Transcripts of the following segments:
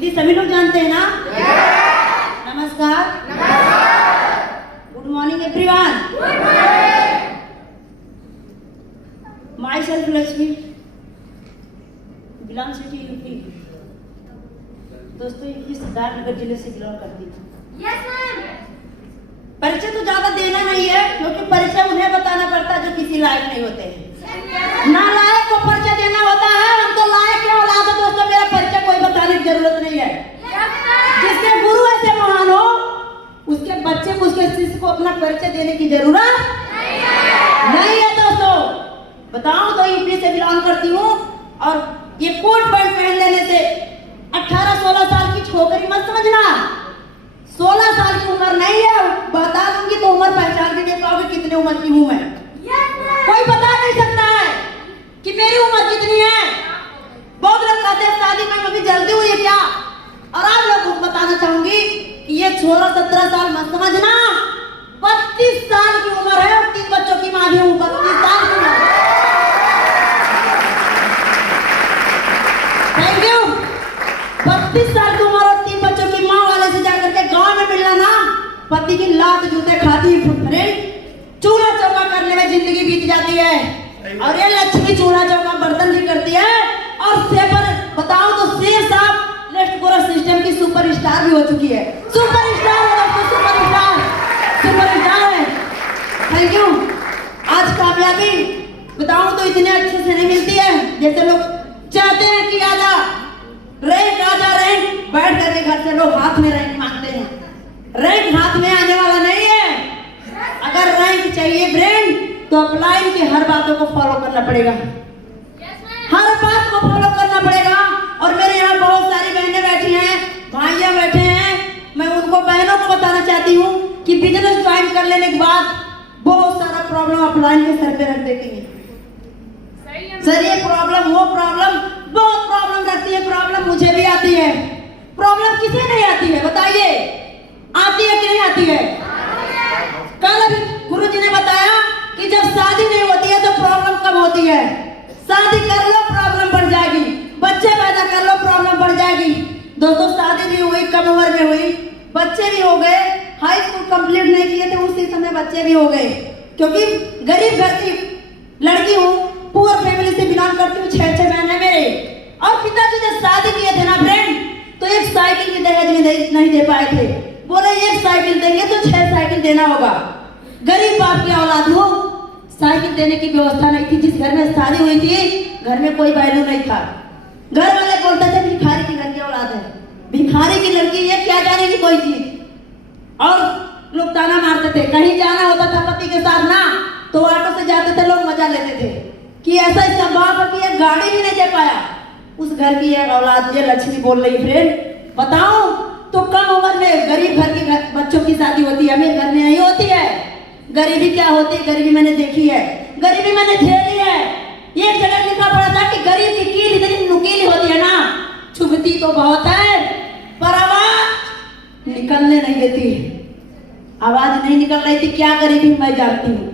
हिंदी सभी लोग जानते हैं ना? नमस्कार। Good morning everyone. My self Lakshmi, belong city UP. दोस्तों यूपी सिद्धार्थनगर जिले से बिलोंग करती हूँ। Yes ma'am. परिचय तो ज्यादा देना नहीं है, क्योंकि परिचय उन्हें बताना पड़ता है जो किसी लायक नहीं होते हैं। ना लायक को परिचय देना होता है, हम तो लायक क्या औलाद है। दोस्तों मेरा परिचय कोई बताने की जरूरत नहीं है। जिसके गुरु ऐसे महान हो, उसके बच्चे को, उसके शिष्य को अपना परिचय देने की जरूरत नहीं है। दोस्तों बताऊं तो यूपी से बिलोंग करती हूँ, और ये कोट पैंट पहन लेने से 18-16 साल की छोकरी मत समझना। 16 साल की उम्र नहीं है, बता दूंगी तो उम्र पहचान के नहीं पाओगे कितने उम्र की हूँ मैं। कोई बता नहीं सकता है कि मेरी उम्र कितनी है। बहुत लोग कहते हैं शादी में अभी जल्दी हुई है क्या, और आप लोगों को बताना चाहूंगी कि ये 16-17 साल मत समझना, 32 साल की उम्र है, और 3 बच्चों की माँ भी हूँ। 32 साल की उम्र। Thank you. 32 साल की उम्र और 3 बच्चों की माँ वाले से जाकर के गांव में मिलना ना, पति की लात जूते खाती फ्रेंड, चूल्हा चौका करने में जिंदगी बीत जाती है। और ये लक्ष्मी चूल्हा चौका बर्तन भी करती है। और सेपर बताओ तो शेर साहब नेक्स्ट कोरस सिस्टम की सुपरस्टार भी हो चुकी है। सुपरस्टार है दोस्तों, सुपरस्टार है। Thank you. आज कामयाबी बताऊं तो इतने अच्छे से नहीं मिलती है जैसे लोग चाहते हैं कि आजा रैंक, आजा रैंक। बैठ करके घर से लोग हाथ में रैंक मांगते हैं। रैंक हाथ में आने वाला नहीं है। अगर रैंक चाहिए फ्रेंड तो अपलाइन की हर बातों को फॉलो करना पड़ेगा। हर बात को फॉलो करना पड़ेगा। और मेरे यहाँ बहुत सारी बहनें बैठी हैं, भाइयाँ बैठे हैं। मैं उनको बहनों को बताना चाहती हूँ कि बिजनेस ज्वाइन कर लेने के बाद बहुत सारा प्रॉब्लम अपलाइन के सर पे रख देती है। सर ये प्रॉब्लम, वो प्रॉब्लम, बहुत प्रॉब्लम रखती है। प्रॉब्लम मुझे भी आती है। प्रॉब्लम किसे नहीं आती है बताइए? आती है कि नहीं आती है? कल अभी गुरुजी ने बताया कि जब शादी नहीं होती है तो प्रॉब्लम कम होती है। शादी कर लो प्रॉब्लम बढ़ जाएगी, बच्चे पैदा कर लो प्रॉब्लम बढ़ जाएगी। दोस्तों शादी भी हुई, कम उम्र में हुई, बच्चे भी हो गए। हाई स्कूल कंप्लीट नहीं किए थे उसी समय बच्चे भी हो गए, क्योंकि गरीब घर की लड़की हूँ, पुअर फैमिली से बिलोंग करती हूँ। 6 बहन है मेरे। और पिताजी जब शादी किए थे ना फ्रेंड, तो एक साइकिल भी दहेज में नहीं दे पाए थे। बोले एक साइकिल देंगे तो 6 साइकिल देना होगा। गरीब बाप की औलाद हो, साइकिल देने की व्यवस्था नहीं थी। जिस घर में शादी हुई थी घर में कोई वैल्यू नहीं था। घर वाले बोलते थे भिखारी की घर की औलाद है, भिखारी की लड़की है, क्या जानेगी कोई चीज। और लोग ताना मारते थे। कहीं जाना होता था पति के साथ ना, तो ऑटो से जाते थे लोग, मजा लेते थे कि ऐसा इसका बाप की एक गाड़ी भी नहीं दे पाया। उस घर की एक औलाद, ये लक्ष्मी बोल रही फ्रेंड। बताओ तो कम उम्र में गरीब घर के बच्चों की शादी होती है, अमीर घर में नहीं होती है। गरीबी क्या होती है? गरीबी मैंने देखी है, गरीबी मैंने झेली है। एक जगह लिखा पड़ा था कि गरीब की कील इतनी नुकीली होती है ना, चुभती तो बहुत है पर आवाज निकलने नहीं देती। आवाज नहीं निकल रही थी, क्या गरीबी मैं जानती हूँ।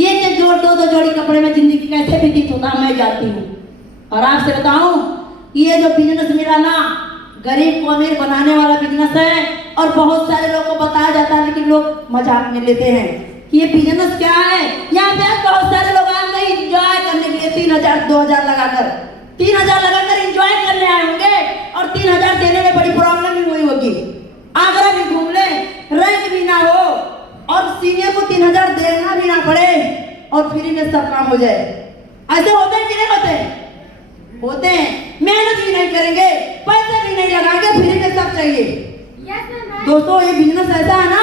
एक जोड़ दो जोड़ी कपड़े में जिंदगी कैसे व्यतीत होता मैं जानती हूँ। और आपसे बताऊं, ये जो बिजनेस मेरा ना गरीब को अमीर बनाने वाला बिजनेस है। और बहुत सारे लोगों को बताया जाता है, लेकिन लोग मजाक में लेते हैं कि ये बिजनेस क्या है। यहाँ पे बहुत सारे लोग आएंगे एंजॉय करने के लिए 3,000-2,000 लगाकर, 3,000 लगाकर एंजॉय करने आए होंगे, और 3,000 देने में बड़ी प्रॉब्लम भी हुई होगी। आगरा भी घूम ले, रैंक भी ना हो, और सीनियर को 3,000 देना भी ना पड़े, और फ्री में सब काम हो जाए। ऐसे होते हैं कि नहीं होते? होते हैं। मेहनत भी नहीं करेंगे, पैसे भी नहीं लगाएंगे, फ्री में सब चाहिए। दोस्तों ये बिजनेस ऐसा है ना,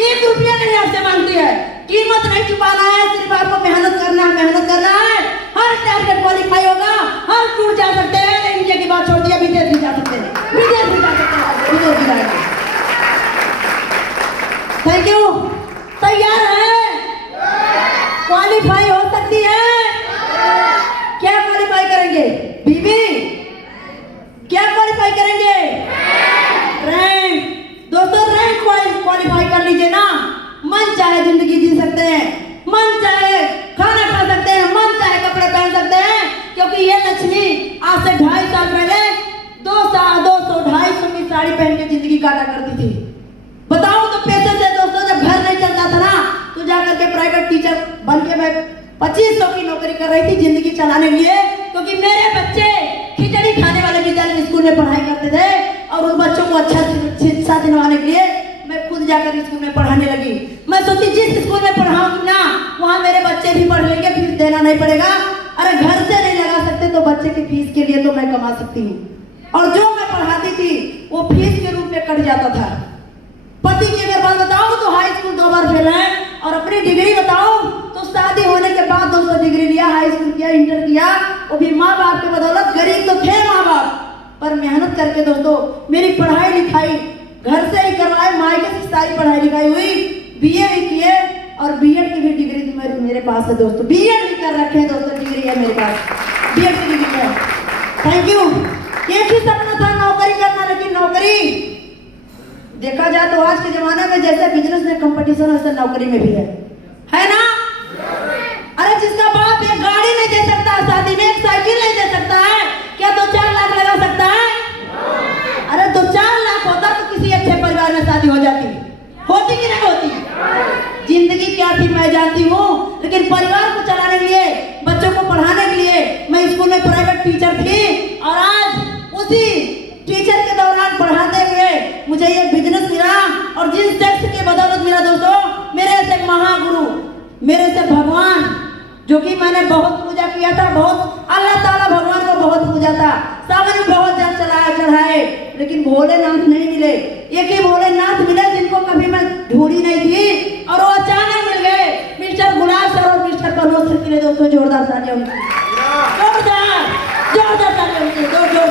1 रुपया नहीं आपसे मांगती है, कीमत नहीं चुकाना है, सिर्फ आपको मेहनत करना है, मेहनत करना है। हर टारगेट क्वालिफाई होगा, हर टूर जा सकते हैं। इंडिया की बात छोड़ दिया, विदेश भी जा सकते हैं, विदेश भी जा सकते हैं, विदेश भी जाएंगे। Thank you. तैयार है? क्वालिफाई हो सकती है? क्या क्वालिफाई करेंगे? बीबी क्या क्वालिफाई करेंगे? रैंक। दोस्तों रैंक क्वालिफाई कर लीजिए ना, मन चाहे जिंदगी जी सकते हैं, मन चाहे खाना खा सकते हैं, मन चाहे कपड़े पहन सकते हैं। क्योंकि ये लक्ष्मी आज से 2.5 साल पहले 200-250 बल्कि मैं 2500 की नौकरी कर रही थी जिंदगी चलाने के लिए, क्योंकि मेरे बच्चे खिचड़ी खाने वाले विद्यालय स्कूल में पढ़ाई करते थे और उन बच्चों को अच्छा शिक्षा दिलवाने के लिए मैं खुद जाकर स्कूल में पढ़ाने लगी। मैं सोची जिस स्कूल में पढ़ाऊंगी ना वहाँ मेरे बच्चे भी पढ़ लेंगे, फीस देना नहीं पड़ेगा। अरे घर से नहीं लगा सकते तो बच्चे की फीस के लिए तो मैं कमा सकती हूँ, और जो मैं पढ़ाती थी वो फीस के रूप में कट जाता था। पति की अगर बात बताऊं तो हाई स्कूल 2 बार फेल है, और अपनी डिग्री बताऊं तो शादी होने के बाद 200 डिग्री लिया, हाई स्कूल किया, इंटर किया, वो भी माँ बाप के बदौलत। गरीब तो थे माँ बाप, पर मेहनत करके दोस्तों मेरी पढ़ाई लिखाई घर से ही करवाए, मायके से सारी पढ़ाई लिखाई हुई, बीए भी किए और बीएड की भी डिग्री मेरे पास है दोस्तों। बीएड भी कर रखे हैं दोस्तों, डिग्री है मेरे पास, बीएड की डिग्री है। Thank you. एक ही सपना था नौकरी करना, लेकिन नौकरी देखा जाए तो आज के जमाने में जैसे बिजनेस में कंपटीशन है, वैसे नौकरी में भी है ना? अरे जिसका बाप एक गाड़ी नहीं दे सकता, शादी में एक साइकिल नहीं दे सकता है, क्या 2-4 लाख लगा सकता है? अरे 2-4 लाख होता तो किसी अच्छे परिवार में शादी हो जाती, होती कि नहीं होती? जिंदगी क्या थी मैं जानती हूँ, लेकिन परिवार को चलाने के लिए, बच्चों को पढ़ाने के लिए मैं स्कूल में प्राइवेट टीचर थी, और आज उसी टीचर के दौरान पढ़ाते हुए मुझे ये बिजनेस मिला। और जिस शख्स के बदौलत मिला दोस्तों, मेरे से महागुरु, मेरे से भगवान, जो कि मैंने बहुत पूजा किया था, बहुत अल्लाह ताला भगवान को बहुत पूजा था, सामने बहुत जल चढ़ाए, लेकिन भोलेनाथ नहीं मिले। एक ही भोलेनाथ मिले जिनको कभी मैं ढूंढी नहीं थी, और वो अचानक मिल गए, मिस्टर गुलाब सर और मिस्टर कनौज सर के लिए दोस्तों जोरदार तालियां उनकी, जोरदार तालियां उनकी, जोरदार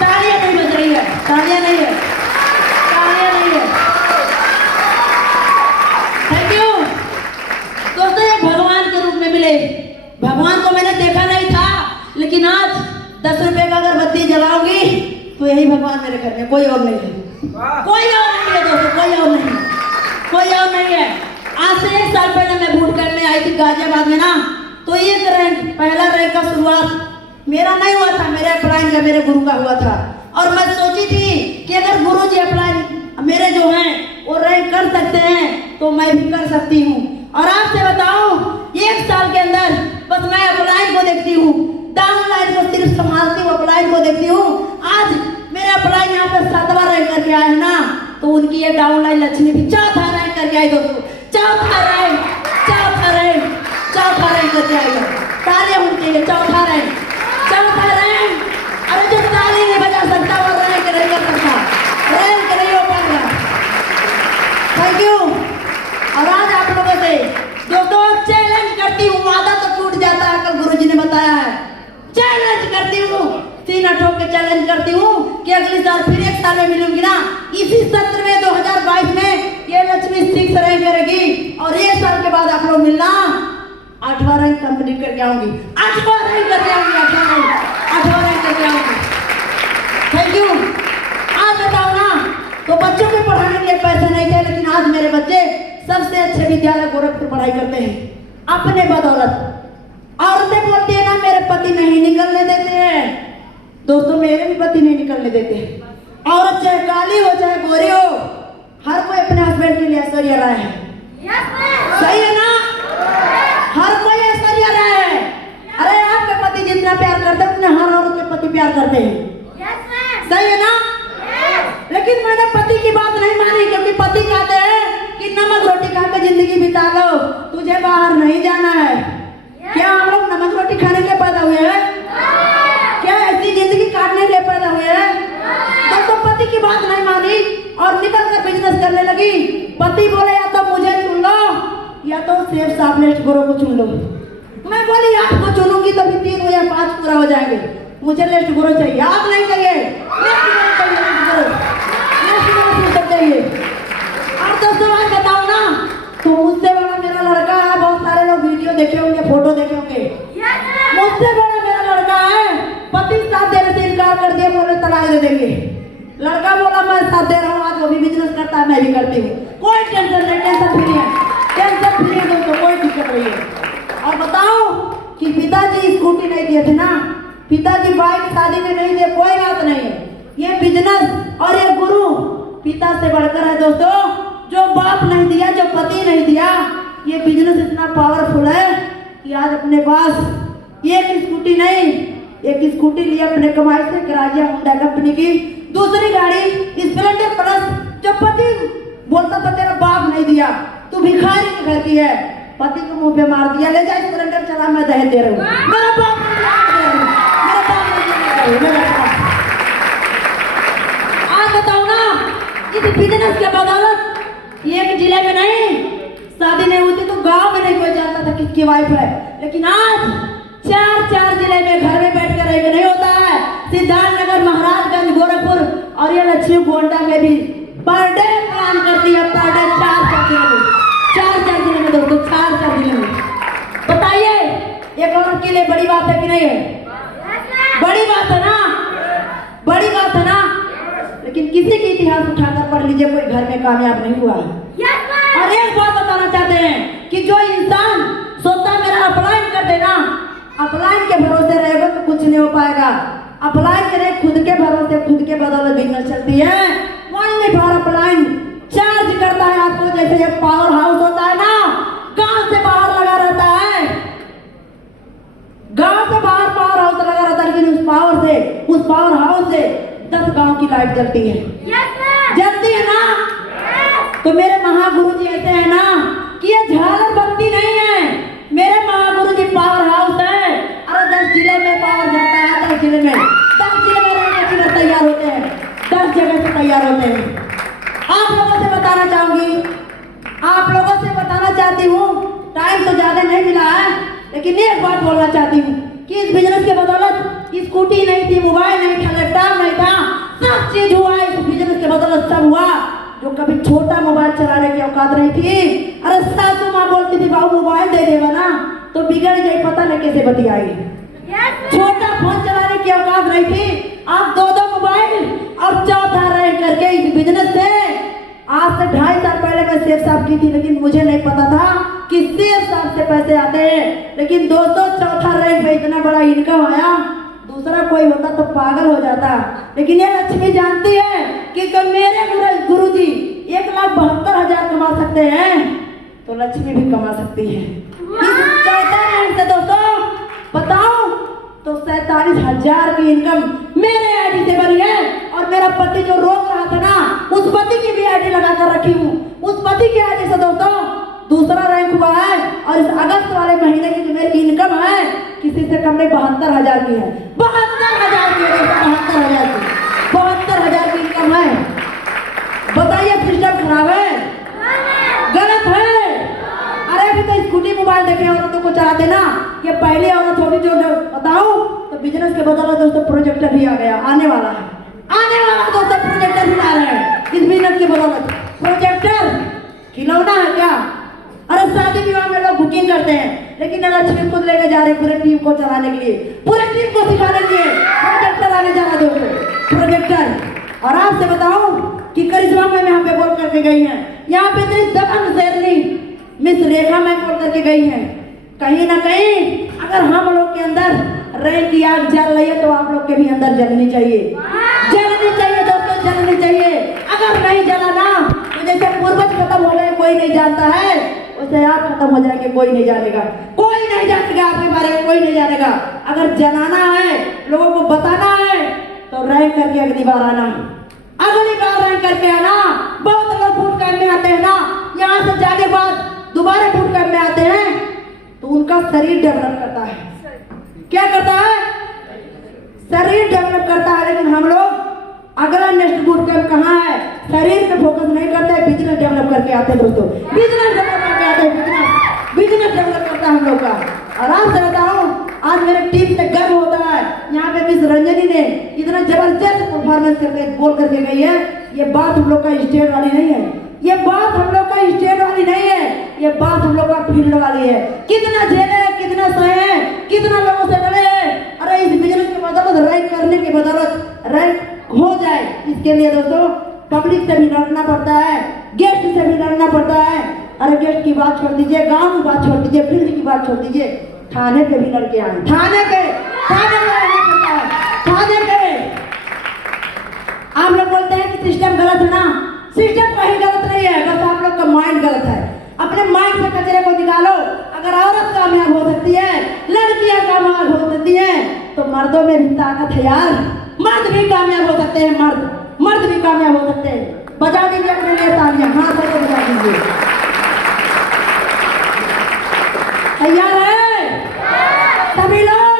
तालियां नहीं बज रही है, तालियां नहीं है, तालियां नहीं है। थैंक यू दोस्तों, ये भगवान के रूप में मिले। भगवान को मैंने देखा नहीं था, लेकिन आज 10 रुपए का अगरबत्ती जलाऊंगी तो यही भगवान मेरे घर में, कोई और नहीं है, कोई और नहीं है दोस्तों, कोई और नहीं, कोई और नहीं है। आज से 1 साल पहले मैं बूट कैंप में आई थी गाजियाबाद में ना, तो एक रैंक, पहला रैंक का शुरुआत मेरा नहीं हुआ था, मेरे अपलाइन का, मेरे गुरु का हुआ था। और मैं सोची थी कि अगर गुरु जी अपलाइन मेरे जो हैं वो रैंक कर सकते हैं तो मैं भी कर सकती हूँ। और आपसे बताऊं, 1 साल के अंदर बस मैं अपलाइन को देखती हूँ, डाउनलाइन को सिर्फ संभालती हूँ, अपलाइन को देखती हूँ। आज मेरे अपलाइन यहाँ पे 7वां रैंक करके आए हैं ना, तो उनकी ये डाउनलाइन लक्ष्मी भी 4था रैंक करके आई दोस्तों, 4था रैंक करके आई है। तालियां उनके लिए, 4था रैंक। अरे जो ताली नहीं बजा सकता वो रैंक नहीं कर सकता, रैंक नहीं हो पाएगा। Thank you. और आज आप लोगों से दोस्तों चैलेंज करती हूँ, वादा तो टूट जाता है, कल गुरुजी ने बताया है। चैलेंज करती हूँ, सीना ठोक के चैलेंज करती हूँ कि अगली साल फिर 1 साल में मिलूंगी ना, इसी सत्र में 2022 में ये लक्ष्मी 6 रैंक करेगी, और 1 साल के बाद आप लोग मिलना 8वां रैंक कंप्लीट करके आऊंगी, 8वां रैंक करके आऊंगी, 8वां रैंक करके आऊंगी। Thank you. आज बताओ ना, तो बच्चों के पढ़ाने के लिए पैसे नहीं थे, लेकिन आज मेरे बच्चे सबसे अच्छे विद्यालय गोरखपुर पढ़ाई करते हैं अपने बदौलत। औरतें बोलती है ना मेरे पति नहीं निकलने देते हैं, दोस्तों मेरे भी पति नहीं निकलने देते। औरत चाहे काली हो चाहे गोरी हो, हर कोई अपने हस्बैंड के लिए ऐश्वर्या राय है, सही है ना? हर कोई ऐश्वर्या राय है। अरे आपके पति जितना प्यार करते हैं उतने हर औरत के पति प्यार करते हैं, सही है ना? लेकिन मैंने पति की बात नहीं मानी, क्योंकि पति कहते हैं कि नमक रोटी खा के जिंदगी बिता लो, तुझे बाहर नहीं जाना है। क्या हम लोग नमक रोटी खाने के लिए पैदा हुए हैं? क्या ऐसी जिंदगी काटने के लिए पैदा हुए हैं? तो पति की बात नहीं मानी और निकल कर बिजनेस करने लगी। पति बोले या तो मुझे चुन लो या तो सेफ साबलेट गुरु को चुन लो। मैं बोली आपको चुनूंगी तो भी 3 या 5 पूरा हो जाएंगे, मुझे लेफ्ट गुरु चाहिए, आप नहीं चाहिए, लेफ्ट चाहिए। और दोस्तों आज बताओ ना, तो मुझसे बड़ा मेरा लड़का है, बहुत सारे लोग वीडियो देखे होंगे, फोटो देखे होंगे, मुझसे बड़ा मेरा लड़का है। पति साथ देने से इनकार कर दिया, बोले तलाक दे देंगे। लड़का बोला मैं साथ दे रहा हूँ, आज वो भी बिजनेस करता है, मैं भी करती हूँ, कोई टेंशन नहीं, टेंशन फ्री है, टेंशन फ्री है दोस्तों, कोई दिक्कत नहीं है। और बताओ कि पिताजी स्कूटी नहीं दिए थे ना, पिताजी बाइक शादी में नहीं दिए, कोई बात नहीं है। ये बिजनेस और ये गुरु पिता से बढ़कर है दोस्तों। जो बाप नहीं दिया, जो पति नहीं दिया, ये बिजनेस इतना पावरफुल है कि आज अपने पास एक स्कूटी नहीं, एक स्कूटी ली अपने कमाई से, कराजिया होंडा कंपनी की, दूसरी गाड़ी स्प्लेंडर प्लस, जो पति बोलता था तेरा बाप नहीं दिया, तू भिखारी के घर की है, पति को मुंह पे मार दिया, ले जा स्प्लेंडर चला, मैं दहेज दे रहा हूँ, मेरा बाप आज बताओ ना, इस बिजनेस के बदौलत एक जिले में नहीं, शादी नहीं होती तो गांव में नहीं कोई जानता था किसकी वाइफ है, लेकिन आज चार जिले में घर में बैठ कर नहीं होता है। सिद्धार्थनगर, महाराजगंज, गोरखपुर और ये लक्ष्मी गोंडा में भी पर डे प्लान करती है, पर डे चार जिले में दोस्तों, चार जिले में। बताइए एक औरत के लिए बड़ी बात है कि नहीं है? बड़ी बात है ना, बड़ी बात है ना। लेकिन किसी की इतिहास उठाकर पढ़ लीजिए, कोई घर में कामयाब नहीं हुआ है। और एक बात बताना चाहते हैं कि जो इंसान सोचता मेरा अपलाइन कर देना, अपलाइन के भरोसे रहेगा तो कुछ नहीं हो पाएगा। अपलाइन करे खुद के भरोसे, खुद के बदौलत बिजनेस चलती है। वही बार अपलाइन चार्ज करता है आपको, जैसे एक पावर हाउस होता है ना, गांव से बाहर लगा रहता है, गांव से बाहर पावर हाउस लगा रहता है, लेकिन उस पावर हाउस से 10 गांव की लाइट जलती है, जलती है ना। तो मेरे महागुरु जी ऐसे है ना कि ये झालर बत्ती नहीं है, मेरे महागुरु जी पावर हाउस है। अरे 10 जिले में पावर जलता है, 10 जिले में रहने के लिए तैयार होते हैं, 10 जगह से तैयार होते हैं। आप लोगों से बताना चाहूंगी, आप लोगों से बताना चाहती हूँ, टाइम तो ज्यादा नहीं मिला है, लेकिन एक बात बोलना चाहती हूँ कि इस बिजनेस के बदौलत स्कूटी नहीं थी, मोबाइल नहीं था, लैपटॉप नहीं था, सब चीज हुआ इस बिजनेस के बदौलत, सब हुआ। जो कभी छोटा मोबाइल चलाने की औकात नहीं थी, अरे सासू माँ बोलती थी बाबू मोबाइल दे देगा ना तो बिगड़ जाए, पता नहीं कैसे बतियाई। छोटा फोन चलाने की औकात नहीं थी, आप 2 मोबाइल और चौथा रैंक करके इस बिजनेस से आज से 2.5 साल पहले मैं सेफ साहब की थी, लेकिन मुझे नहीं पता था कि सेफ साहब से पैसे आते हैं। लेकिन दोस्तों चौथा रैंक में इतना बड़ा इनकम आया, दूसरा कोई होता तो पागल हो जाता। लेकिन ये लक्ष्मी जानती है कि मेरे गुरुजी 1,72,000 कमा सकते हैं तो लक्ष्मी भी कमा सकती है। चौथा रैंक से दोस्तों बताओ तो 47,000 की इनकम मेरे आईडी से बनी है। और मेरा पति जो रोक रहा था ना, उस पति की भी आईडी लगा कर रखी हूँ, उस पति की आईडी से दोस्तों दूसरा रैंक हुआ है। और इस अगस्त वाले महीने की जो मेरी इनकम है किसी से कम नहीं 72,000 की है, 72,000 की, 72,000 की, 72,000 की इनकम है। बताइए सिस्टम खराब है, गलत है। अरे अभी तो स्कूटी मोबाइल देखे औरतों को चलाते ना, ये पहली औरत होगी जो बताओ तो बिजनेस के बदौलत दोस्तों प्रोजेक्टर भी आ गया, आने वाला है, आने वाला दोस्तों प्रोजेक्टर भी आ रहा है इस बिजनेस की बदौलत। प्रोजेक्टर खिलौना है क्या? अरे शादी विवाह में लोग बुकिंग करते हैं, लेकिन लक्ष्मी खुद लेके जा रहे पूरे टीम को चलाने के लिए, पूरे टीम को सिखाने के लिए प्रोजेक्टर आने जा रहा दोस्तों, प्रोजेक्टर। और आपसे बताऊं कि करिश्मा मैम यहाँ पे बोल करके गई है, यहाँ पे इतनी दबंग शेरनी मिस रेखा मैम बोल करके गई है। कहीं ना कहीं अगर हम लोग के अंदर रैंक की आग जल रही है तो आप लोग के भी अंदर जलनी चाहिए, जलनी चाहिए दोस्तों, जलनी चाहिए। अगर नहीं जला ना तो जैसे पूर्वज खत्म हो गए कोई नहीं जानता है, वैसे आप खत्म हो जाएंगे कोई नहीं जानेगा, कोई नहीं जानेगा आपके बारे में, कोई नहीं जानेगा। अगर जलाना है, लोगों को बताना है तो रैंक करके अगली बार आना, अगली बार रैंक करके आना। बहुत लोग फूड कैंप में आते हैं ना, यहाँ से जाने बाद दोबारा फूड कैंप में आते हैं तो उनका शरीर डेवलप करता है। क्या करता है? शरीर डेवलप करता है। लेकिन हम लोग अगला नेक्स्ट फूड कैंप कहाँ है, शरीर पे फोकस नहीं करते, बिजनेस डेवलप करके आते हैं दोस्तों, बिजनेस डेवलप करके आते हैं, बिजनेस डेवलप करता है हम लोग का। और आपसे बताऊं आज मेरे टीम से गर्व होता है, यहाँ पे मिस रंजनी ने इतना जबरदस्त परफॉर्मेंस करके बोल करके गई है। ये बात हम लोग का स्टेट वाली नहीं है, ये बात हम लोग का स्टेट वाली नहीं है, ये बात हम लोग का फील्ड वाली है। कितना झेले, कितना सहे, कितना लोगों से डरे। अरे इस बिजनेस के बदौलत, रैंक करने के बदौलत रैंक हो जाए, इसके लिए दोस्तों पब्लिक से भी लड़ना पड़ता है, गेस्ट से भी लड़ना पड़ता है। अरे गेस्ट की बात छोड़ दीजिए, गांव की बात छोड़ दीजिए, फील्ड की बात छोड़ दीजिए, थाने पे भी लड़के आए, थाने पे रहना पड़ता है, थाने पे। आप लोग बोलते हैं कि सिस्टम गलत है ना, सिस्टम कहीं गलत नहीं है, बस आप लोग का माइंड गलत है। अपने माइंड से कचरे को निकालो। अगर औरत कामयाब हो सकती है, लड़कियां कामयाब हो सकती हैं, तो मर्दों में भी ताकत है यार। मर्द भी कामयाब हो सकते हैं, मर्द भी कामयाब हो सकते हैं। बजा दीजिए अपने लिए तालियां, हाथ से बजा दीजिए। तैयार है सभी लोग?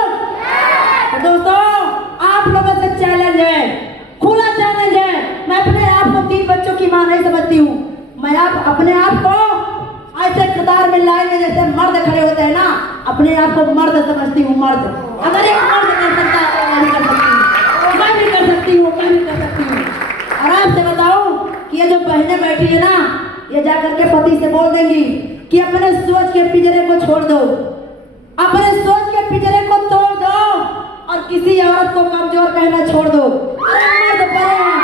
तो दोस्तों, आप लोगों से चैलेंज है, खुला चैलेंज है। मैं अपने आप को 3 बच्चों की मां नहीं समझती हूँ। मैं अपने आप को ऐसे कतार में लाइन में जैसे मर्द खड़े होते हैं ना, अपने आप को मर्द समझती हूँ, मर्द। अगर एक मर्द कर सकता है तो मैं भी कर सकती हूँ, मैं भी कर सकती हूँ, मैं भी कर सकती हूँ। और आपसे बताऊं कि ये जो बहनें बैठी है ना, ये जाकर के पति से बोल देंगी कि अपने सोच के पिंजरे को छोड़ दो, अपने सोच के पिंजरे को तोड़ दो और किसी औरत को कमजोर कहना छोड़ दो। अरे मर्द बड़े हैं,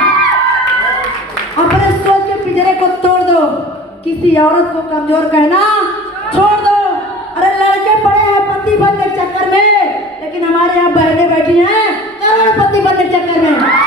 अपने सोच के पिंजरे को तोड़ दो, किसी औरत को कमजोर कहना छोड़ दो। अरे लड़के पड़े हैं पति बनने के चक्कर में, लेकिन हमारे यहाँ बहनें बैठी हैं करोड़पति बनने के चक्कर में।